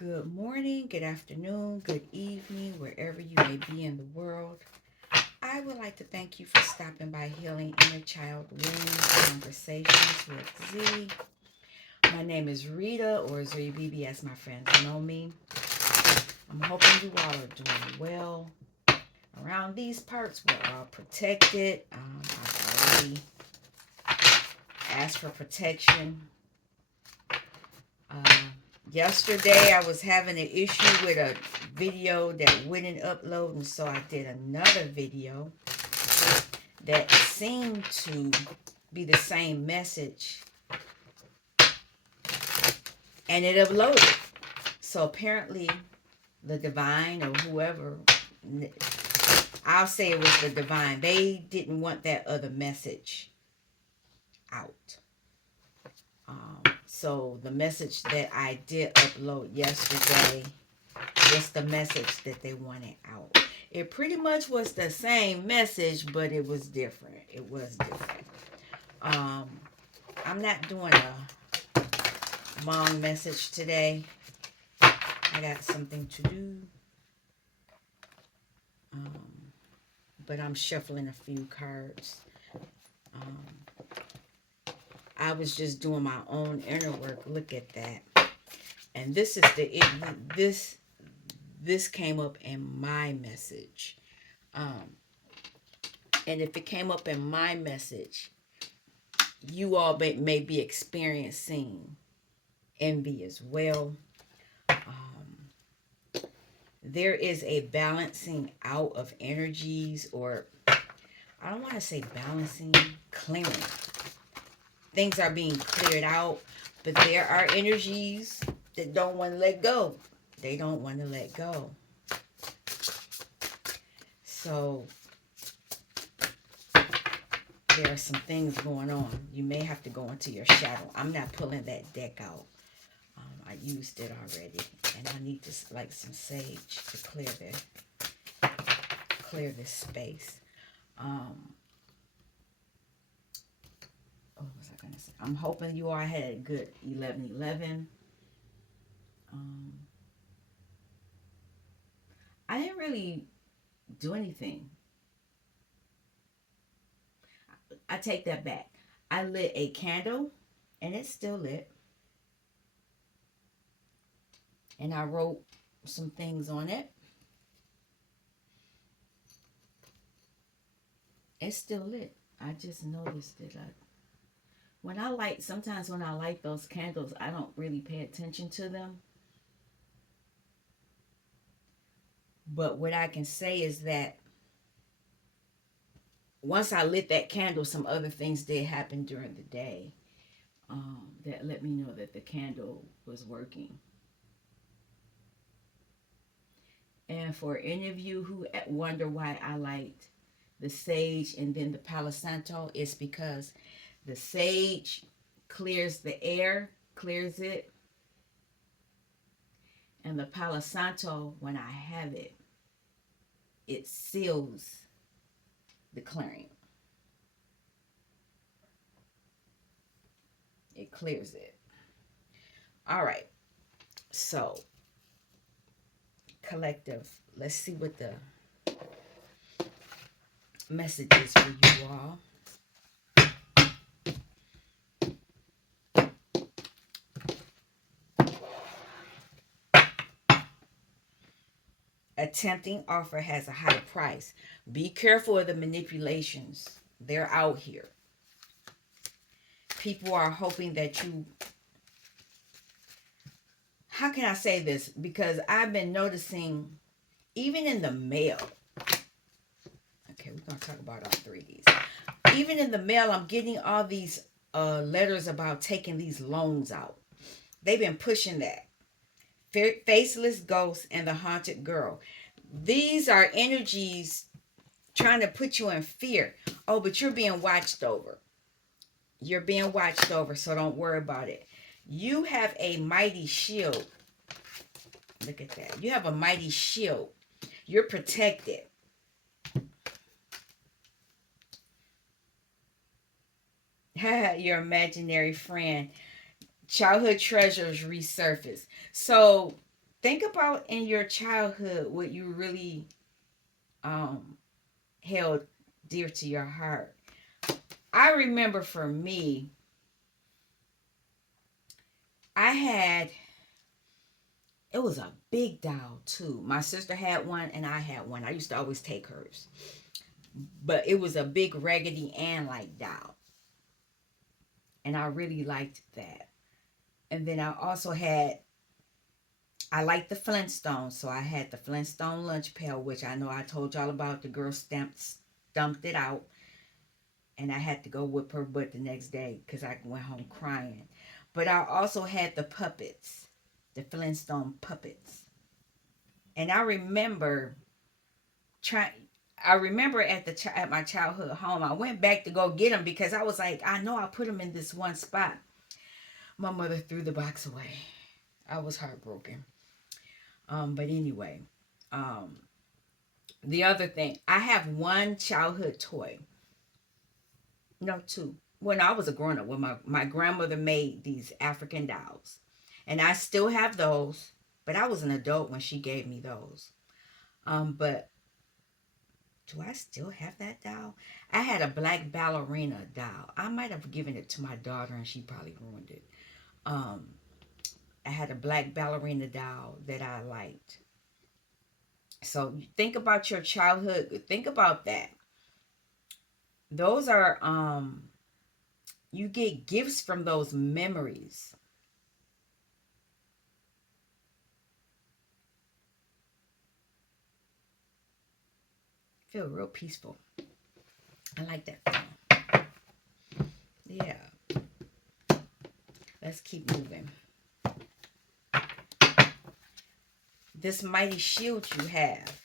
Good morning, good afternoon, good evening, wherever you may be in the world. I would like to thank you for stopping by Healing Inner Child Wounds Conversations with Z. My name is Rita, or Zoe BB as my friends know me. I'm hoping you all are doing well. Around these parts, we're all protected. I've already asked for protection. Uh, Yesterday, I was having an issue with a video that wouldn't upload, and so I did another video that seemed to be the same message, and it uploaded. So apparently, the divine or whoever, I'll say it was the divine, they didn't want that other message out. So the message that I did upload yesterday, just the message that they wanted out. It pretty much was the same message, but it was different. It was different. I'm not doing a long message today. I got something to do. But I'm shuffling a few cards. I was just doing my own inner work. Look at that. And this is this came up in my message. And if it came up in my message, you all may be experiencing envy as well. There is a balancing out of energies, or I don't want to say balancing, clearing. Things are being cleared out, but there are energies that don't want to let go. They don't want to let go. So there are some things going on. You may have to go into your shadow. I'm not pulling that deck out. I used it already, and I need to like some sage to clear this space. What was I gonna say? I'm hoping you all had a good 11/11. I didn't really do anything. I take that back. I lit a candle, and it's still lit. And I wrote some things on it. It's still lit. I just noticed it. Sometimes when I light those candles, I don't really pay attention to them. But what I can say is that once I lit that candle, some other things did happen during the day that let me know that the candle was working. And for any of you who wonder why I light the sage and then the Palo Santo, it's because the sage clears the air, clears it. And the Palo Santo, when I have it, it seals the clearing. It clears it. All right. So, collective, let's see what the message is for you all. A tempting offer has a high price. Be careful of the manipulations. They're out here. People are hoping that you... How can I say this? Because I've been noticing, even in the mail. Okay, we're going to talk about all three of these. Even in the mail, I'm getting all these letters about taking these loans out. They've been pushing that. Faceless Ghost and the Haunted Girl. These are energies trying to put you in fear. Oh, but you're being watched over. You're being watched over, so don't worry about it. You have a mighty shield. Look at that. You have a mighty shield. You're protected. Your imaginary friend. Childhood treasures resurface. So Think about in your childhood what you really um held dear to your heart. I remember for me, I had, it was a big doll too. My sister had one and I had one. I used to always take hers. But it was a big Raggedy Ann like doll. And I really liked that. And then I also had, I liked the Flintstones. So I had the Flintstone lunch pail, which I know I told y'all about. The girl stumped it out. And I had to go whip her butt the next day because I went home crying. But I also had the puppets, the Flintstone puppets. And I remember trying. I remember at my childhood home, I went back to go get them because I was like, I know I put them in this one spot. My mother threw the box away. I was heartbroken. But anyway, um, the other thing, I have one childhood toy. No, two. When I was a grown up, when my grandmother made these African dolls, and I still have those. But I was an adult when she gave me those. But do I still have that doll? I had a black ballerina doll. I might have given it to my daughter, and she probably ruined it. Um, I had a black ballerina doll that I liked. So think about your childhood. Think about that. Those are you get gifts from those memories. Feel real peaceful. I like that. Yeah. Let's keep moving. This mighty shield you have.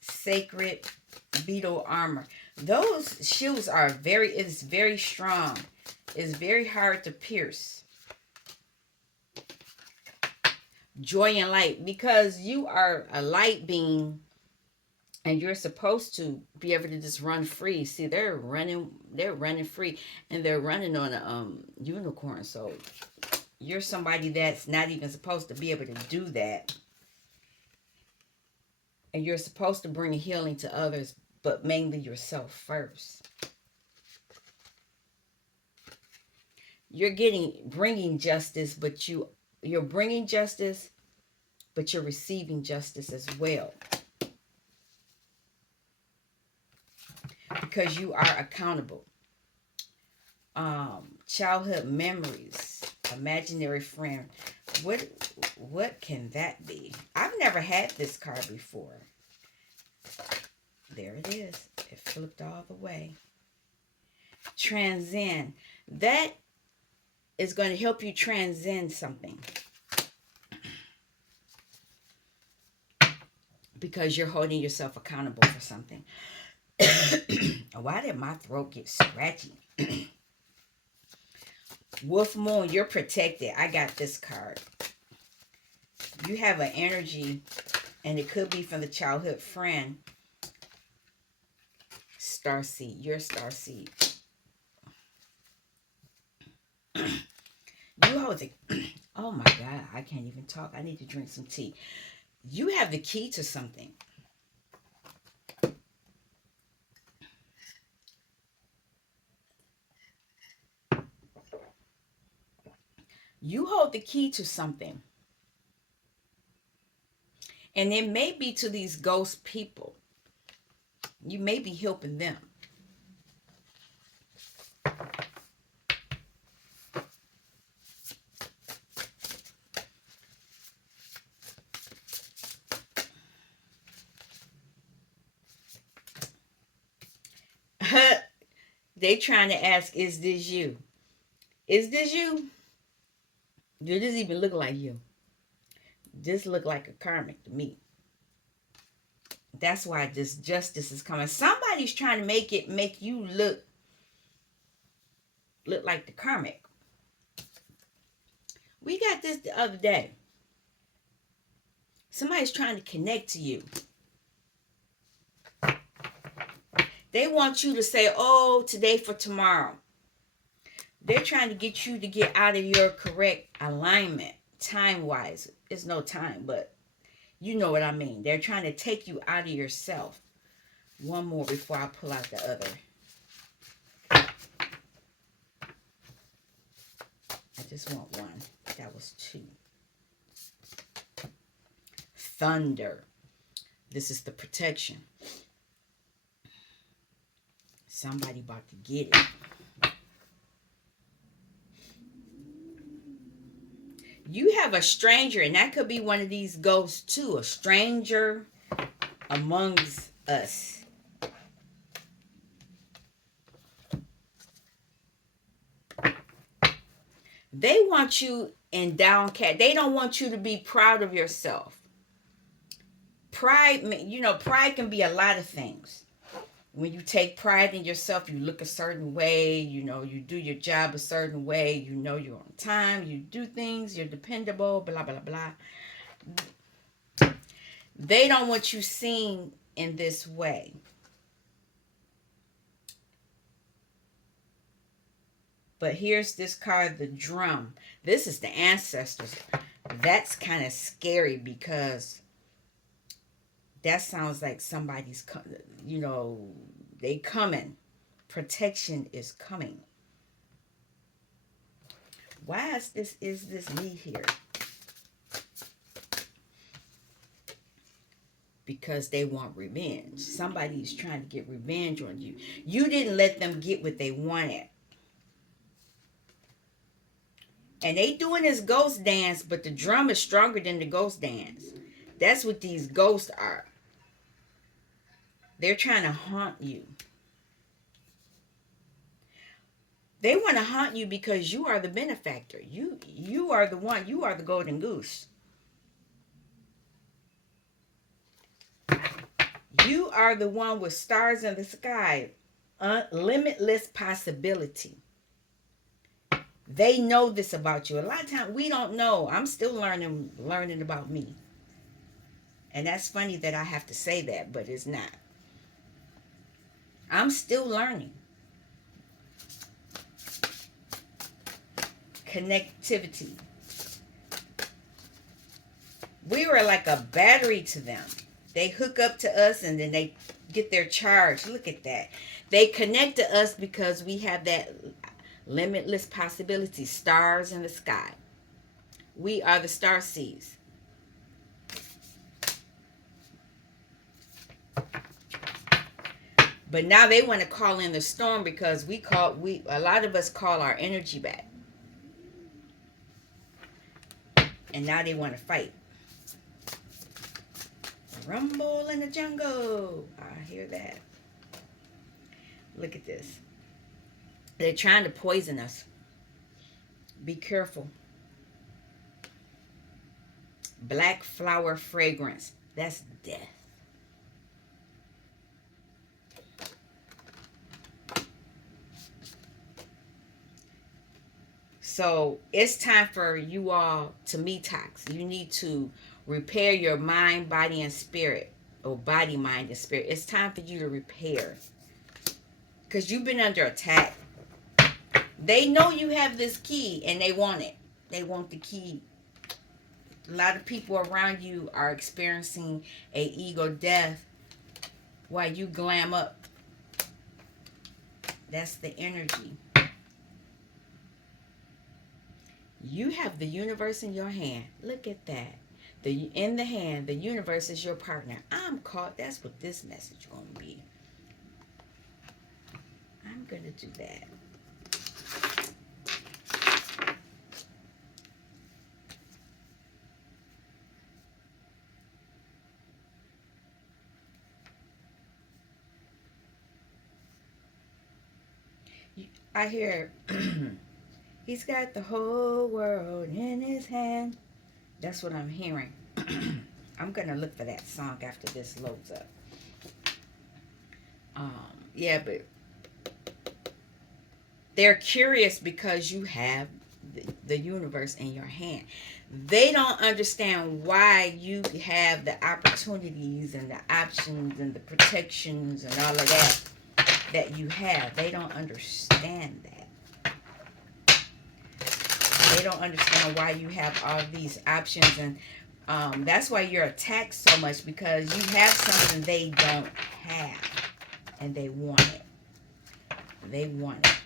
Sacred beetle armor. Those shields are it's very strong. It's very hard to pierce. Joy and light, because you are a light being and you're supposed to be able to just run free. See, they're running free, and they're running on a unicorn. So you're somebody that's not even supposed to be able to do that. And you're supposed to bring healing to others, but mainly yourself first. You're bringing justice, but you're bringing justice, but you're receiving justice as well. Because you are accountable. Childhood memories, imaginary friend. What can that be? I've never had this card before. There it is. It flipped all the way. Transcend. That is going to help you transcend something. Because you're holding yourself accountable for something. Why did my throat get scratchy? Wolf Moon, you're protected. I got this card. You have an energy, and it could be from the childhood friend. Starseed. You're Starseed. You hold it. Oh my God, I can't even talk. I need to drink some tea. You have the key to something. You hold the key to something. And it may be to these ghost people. You may be helping them. They trying to ask, is this you? Is this you? Does this even look like you? This look like a karmic to me. That's why this justice is coming. Somebody's trying to make you look like the karmic. We got this the other day. Somebody's trying to connect to you. They want you to say, oh, today for tomorrow. They're trying to get you to get out of your correct alignment time-wise. It's no time, but you know what I mean. They're trying to take you out of yourself. One more before I pull out the other. I just want one. That was two. Thunder. This is the protection. Somebody about to get it. You have a stranger, and that could be one of these ghosts too. A stranger amongst us. They want you in downcast. They don't want you to be proud of yourself. Pride, pride can be a lot of things. When you take pride in yourself, you look a certain way, you do your job a certain way, you're on time, you do things, you're dependable, blah, blah, blah. They don't want you seen in this way. But here's this card, the drum. This is the ancestors. That's kind of scary because that sounds like somebody's, they coming. Protection is coming. Why is this me here? Because they want revenge. Somebody's trying to get revenge on you. You didn't let them get what they wanted. And they doing this ghost dance, but the drum is stronger than the ghost dance. That's what these ghosts are. They're trying to haunt you. They want to haunt you because you are the benefactor. You are the one. You are the golden goose. You are the one with stars in the sky. Limitless possibility. They know this about you. A lot of times we don't know. I'm still learning about me. And that's funny that I have to say that, but it's not. I'm still learning. Connectivity. We were like a battery to them. They hook up to us and then they get their charge. Look at that. They connect to us because we have that limitless possibility. Stars in the sky. We are the star seeds. But now they want to call in the storm because a lot of us call our energy back. And now they want to fight. Rumble in the jungle. I hear that. Look at this. They're trying to poison us. Be careful. Black flower fragrance. That's death. So it's time for you all to detox. You need to repair your mind, body, and spirit. Or body, mind, and spirit. It's time for you to repair. Because you've been under attack. They know you have this key and they want it. They want the key. A lot of people around you are experiencing a ego death while you glam up. That's the energy. You have the universe in your hand. Look at that. In the hand, the universe is your partner. I'm caught. That's what this message going to be. I'm going to do that. I hear, he's got the whole world in his hand. That's what I'm hearing. I'm going to look for that song after this loads up. Yeah, but they're curious because you have the universe in your hand. They don't understand why you have the opportunities and the options and the protections and all of that you have. They don't understand that. They don't understand why you have all these options, and that's why you're attacked so much, because you have something they don't have, and they want it. They want it.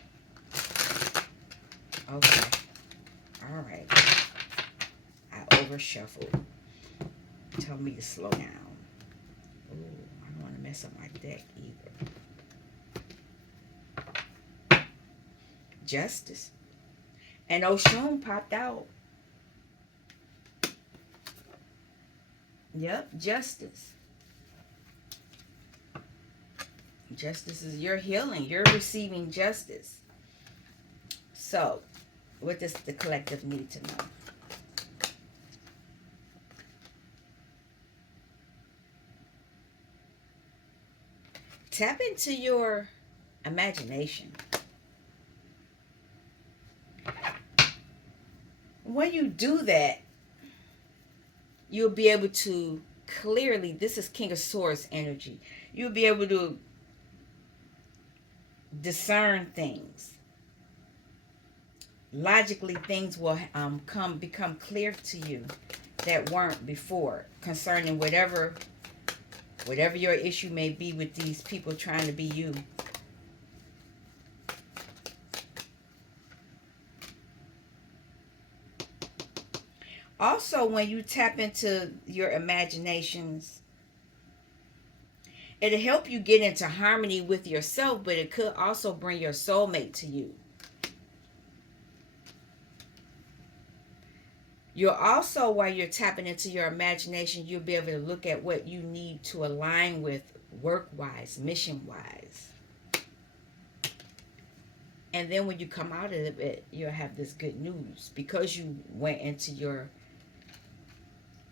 Okay. All right. I over shuffled. Tell me to slow down. Ooh, I don't want to mess up my deck either. Justice. And Oshun popped out. Yep, justice. Justice is your healing. You're receiving justice. So, what does the collective need to know? Tap into your imagination. When you do that, you'll be able to clearly, this is King of Swords energy, you'll be able to discern things. Logically, things will become clear to you that weren't before, concerning whatever your issue may be with these people trying to be you. Also, when you tap into your imaginations, it'll help you get into harmony with yourself, but it could also bring your soulmate to you. You'll also, while you're tapping into your imagination, you'll be able to look at what you need to align with work-wise, mission-wise. And then when you come out of it, you'll have this good news, because you went into your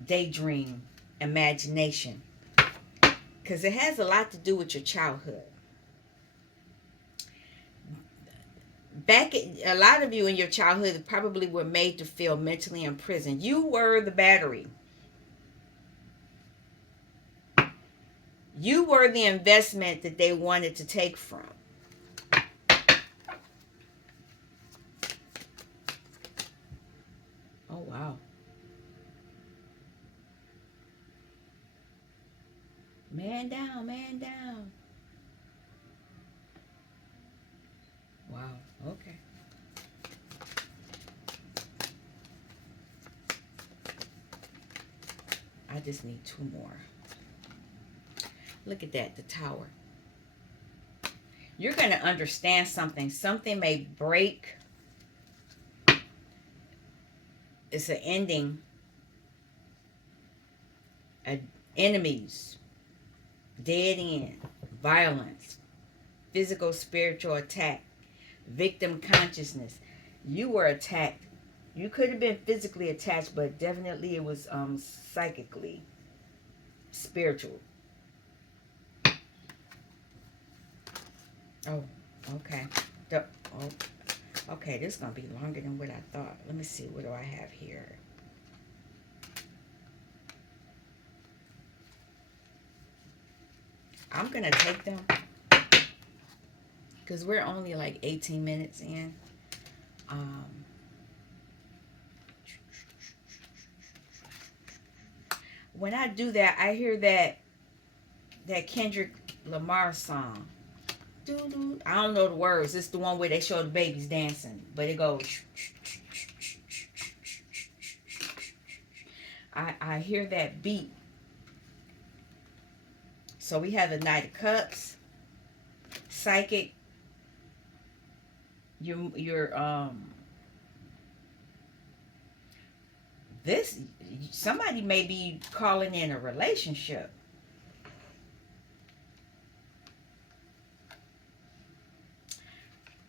daydream imagination. Because it has a lot to do with your childhood. A lot of you in your childhood probably were made to feel mentally imprisoned. You were the battery. You were the investment that they wanted to take from. Oh, wow. Man down, man down. Wow, okay. I just need two more. Look at that, the Tower. You're going to understand something. Something may break. It's an ending. Enemies. Dead end. Violence. Physical, spiritual attack. Victim consciousness. You were attacked. You could have been physically attached, but definitely it was psychically, spiritual. Oh, okay. Okay, this is going to be longer than what I thought. Let me see. What do I have here? I'm going to take them because we're only like 18 minutes in. When I do that, I hear that Kendrick Lamar song. I don't know the words. It's the one where they show the babies dancing, but it goes. I hear that beat. So we have the Knight of Cups, Psychic. This, somebody may be calling in a relationship.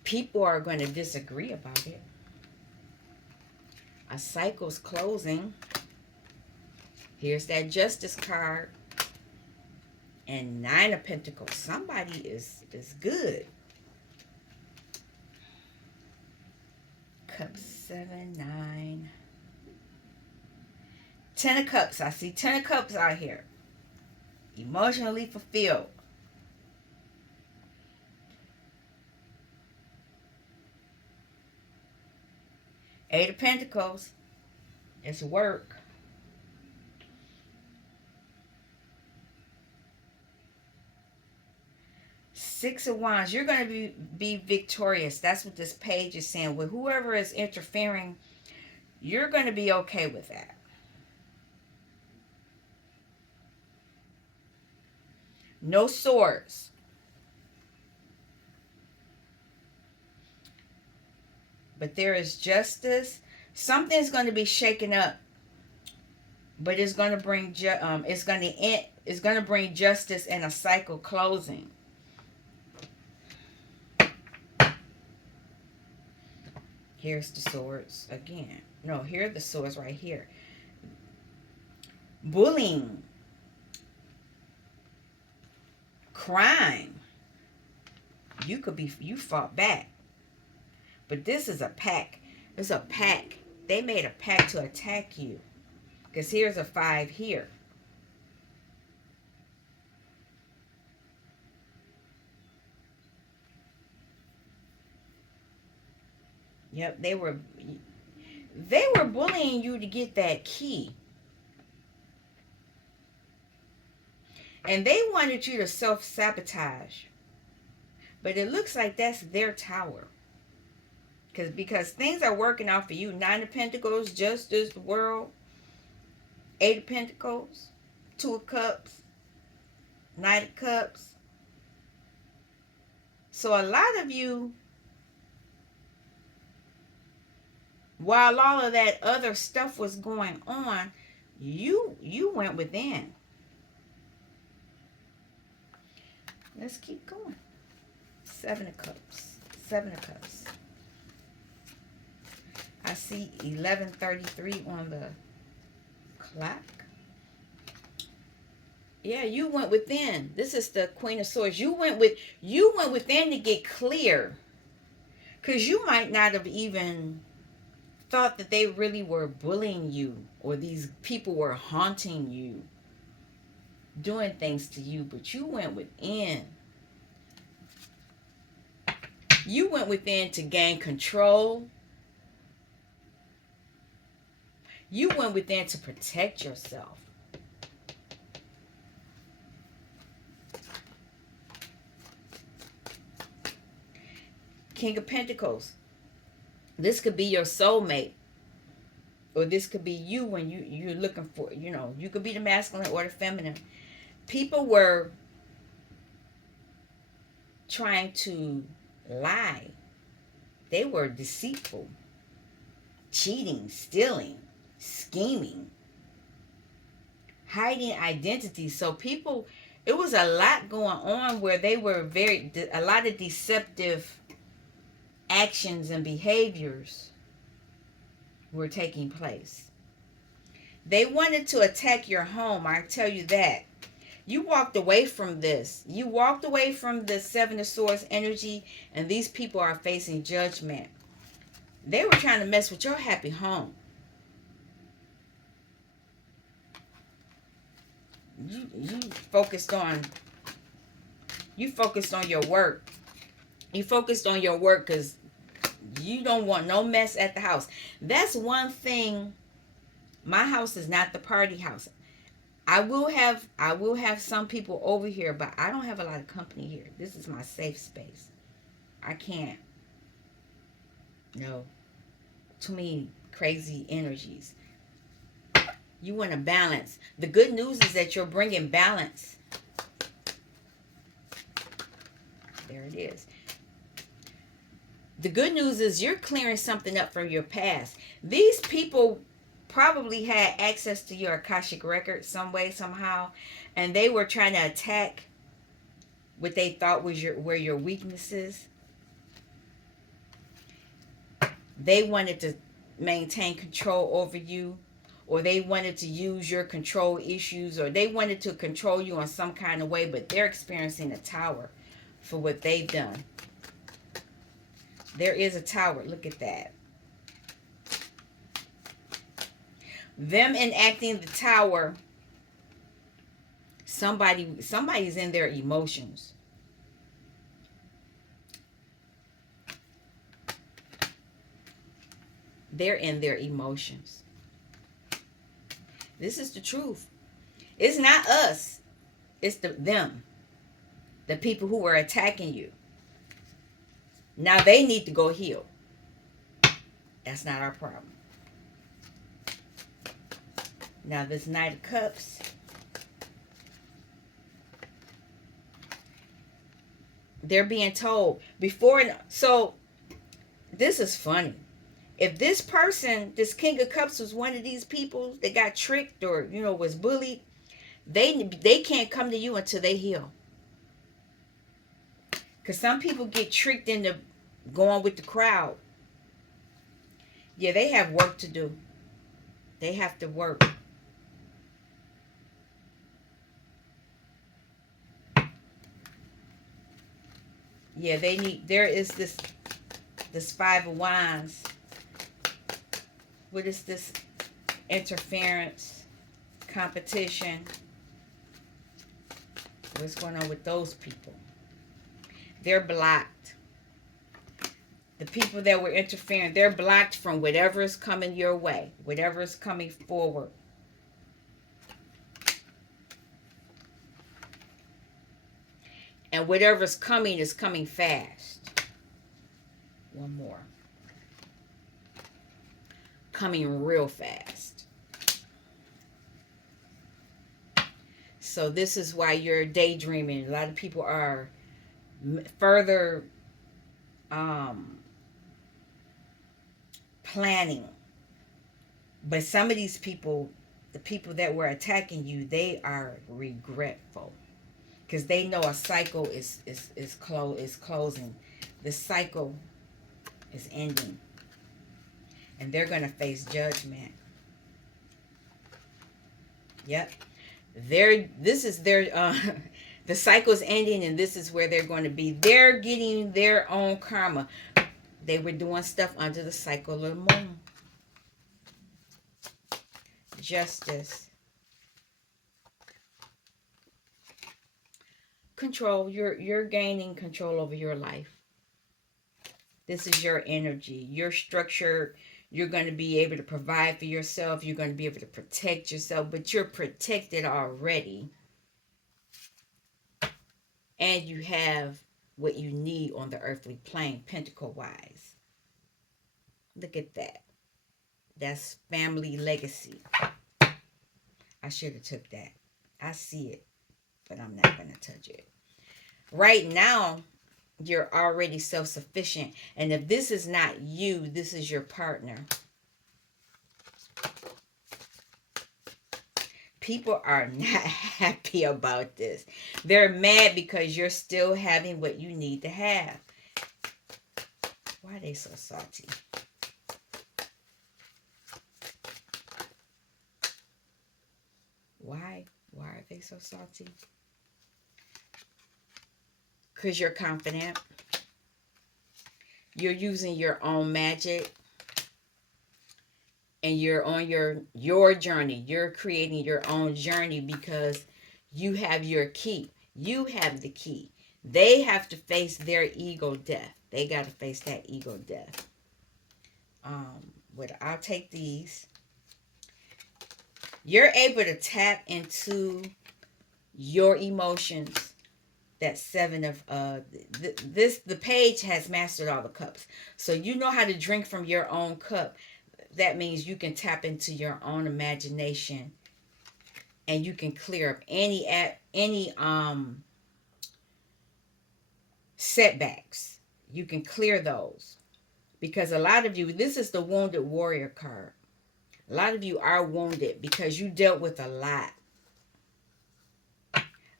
People are going to disagree about it. A cycle's closing. Here's that Justice card. And 9 of Pentacles. Somebody is good. Cup 7, 9. 10 of Cups. I see 10 of Cups out here. Emotionally fulfilled. Eight of Pentacles. It's work. Six of Wands. You're going to be victorious. That's what this page is saying. With whoever is interfering, you're going to be okay with that. No swords. But there is justice. Something's going to be shaken up, but it's going to bring it's going to bring justice and a cycle closing. Here's the swords again. No, here are the swords right here. Bullying. Crime. You fought back. But this is a pack. It's a pack. They made a pact to attack you. Because here's a 5 here. Yep, they were bullying you to get that key. And they wanted you to self-sabotage. But it looks like that's their tower. Because things are working out for you. 9 of Pentacles, Justice, the World. 8 of Pentacles, 2 of Cups, Knight of Cups. So a lot of you, while all of that other stuff was going on, you went within. Let's keep going. 7 of Cups. 7 of Cups. I see 11:33 on the clock. Yeah, you went within. This is the Queen of Swords. You went within to get clear. Because you might not have even thought that they really were bullying you, or these people were haunting you, doing things to you, but you went within. You went within to gain control. You went within to protect yourself. King of Pentacles. This could be your soulmate. Or this could be you when you're looking for, you could be the masculine or the feminine. People were trying to lie. They were deceitful, cheating, stealing, scheming, hiding identity. So people, it was a lot going on where they were a lot of deceptive actions and behaviors were taking place. They wanted to attack your home, I tell you that. You walked away from this. You walked away from the 7 of Swords energy, and these people are facing judgment. They were trying to mess with your happy home. You focused on your work. You focused on your work because you don't want no mess at the house. That's one thing. My house is not the party house. I will have some people over here, but I don't have a lot of company here. This is my safe space. I can't. No. Too many crazy energies. You want to balance. The good news is that you're bringing balance. There it is. The good news is you're clearing something up from your past. These people probably had access to your Akashic record some way, somehow, and they were trying to attack what they thought was were your weaknesses. They wanted to maintain control over you, or they wanted to use your control issues, or they wanted to control you in some kind of way, but they're experiencing a tower for what they've done. There is a tower. Look at that. Them enacting the tower, somebody's in their emotions. They're in their emotions. This is the truth. It's not us. It's them. The people who are attacking you. Now they need to go heal. That's not our problem. Now this Knight of Cups. They're being told before. So this is funny. If this person, this King of Cups, was one of these people that got tricked or was bullied, they can't come to you until they heal. Because some people get tricked into going with the crowd. Yeah, they have work to do. They have to work. Yeah, they need. There is this Five of Wands. What is this? Interference, competition. What's going on with those people? They're blocked. The people that were interfering, they're blocked from whatever is coming your way, whatever is coming forward. And whatever's coming is coming fast. One more. Coming real fast. So this is why you're daydreaming. A lot of people are further planning. But some of these people, the people that were attacking you, they are regretful. Because they know a cycle is closing. The cycle is ending. And they're going to face judgment. Yep. This is their the cycle's ending, and this is where they're going to be. They're getting their own karma. They were doing stuff under the cycle of the moon. Justice. Control. You're gaining control over your life. This is your energy. Your structure. You're going to be able to provide for yourself. You're going to be able to protect yourself, but you're protected already. And you have what you need on the earthly plane, pentacle-wise. Look at that. That's family legacy. I should have took that. I see it, but I'm not going to touch it. Right now, you're already self-sufficient. And if this is not you, this is your partner. People are not happy about this. They're mad because you're still having what you need to have. Why are they so salty? Why? Why are they so salty? Because you're confident. You're using your own magic. And you're on your journey. You're creating your own journey because you have your key. You have the key. They have to face their ego death. They got to face that ego death. I'll take these. You're able to tap into your emotions. That Seven of the page has mastered all the cups. So you know how to drink from your own cup. That means you can tap into your own imagination, and you can clear up any setbacks. You can clear those, because a lot of you, this is the wounded warrior card. A lot of you are wounded because you dealt with a lot.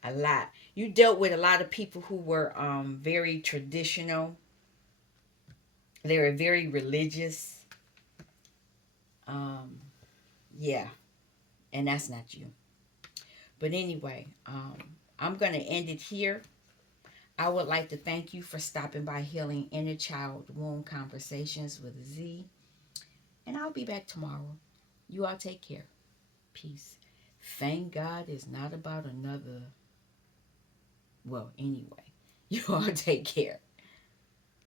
A lot. You dealt with a lot of people who were very traditional. They were very religious. Yeah. And that's not you. But anyway, I'm going to end it here. I would like to thank you for stopping by Healing Inner Child Wound Conversations with Z. And I'll be back tomorrow. You all take care. Peace. Thank God it's not about another. Well, anyway, you all take care.